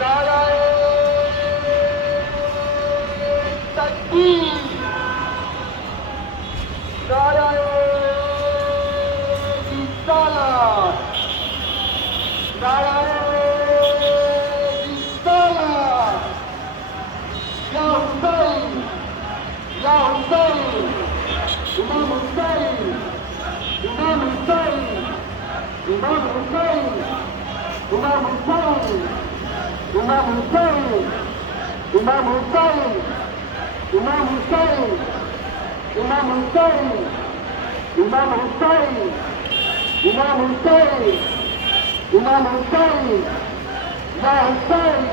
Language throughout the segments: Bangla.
নারায়ে তাকবীর, নারায়ে রিসালাত, নারায়ে রিসালাত। ইয়া হুসাইন, ইয়া হুসাইন, ইমাম হুসাইন, ইমাম হুসাইন, ইমাম হুসাইন, ইমাম হুসাইন, ইমাম হুসাইন, ইমাম হুসাইন, ইমাম হুসাইন, ইমাম হুসাইন, ইমাম হুসাইন, ইমাম হুসাইন, ইমাম হুসাইন, ইয়া হুসাইন।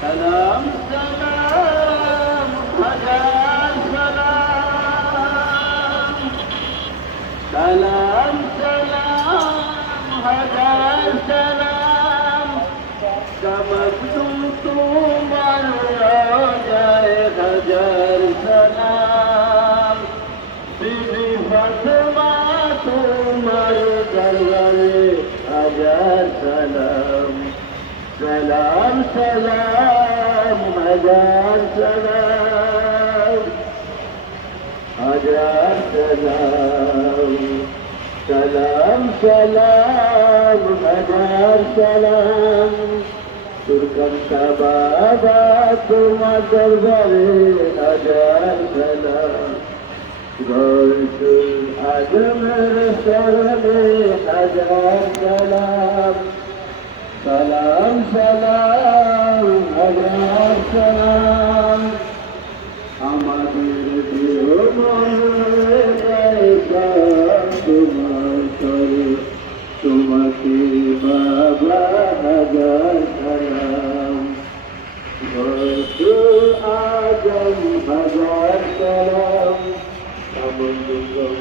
সালাম সালাম হাজার সালাম, সালাম সালাম হাজার সালাম, তামান্নু তোমার রাজায় হাজার সালাম, বিবি ফাতেমা তোমার দরবারে হাজার সালাম। সালাম সালাম হাজার সালাম, হাজার সালাম, সালাম সালাম হাজার সালাম। তুরকান্তা বাবা তোমার দরবারে হাজার সালাম, গৌসুল আজমের শরণে হাজার সালাম। সালাম সালাম হাজার সালাম, আমাদের প্রিয় তোমার করে তোমাকে বাবা হাজার সালাম। গৌসুল আজম হাজার সালাম, আমন্ত্রণ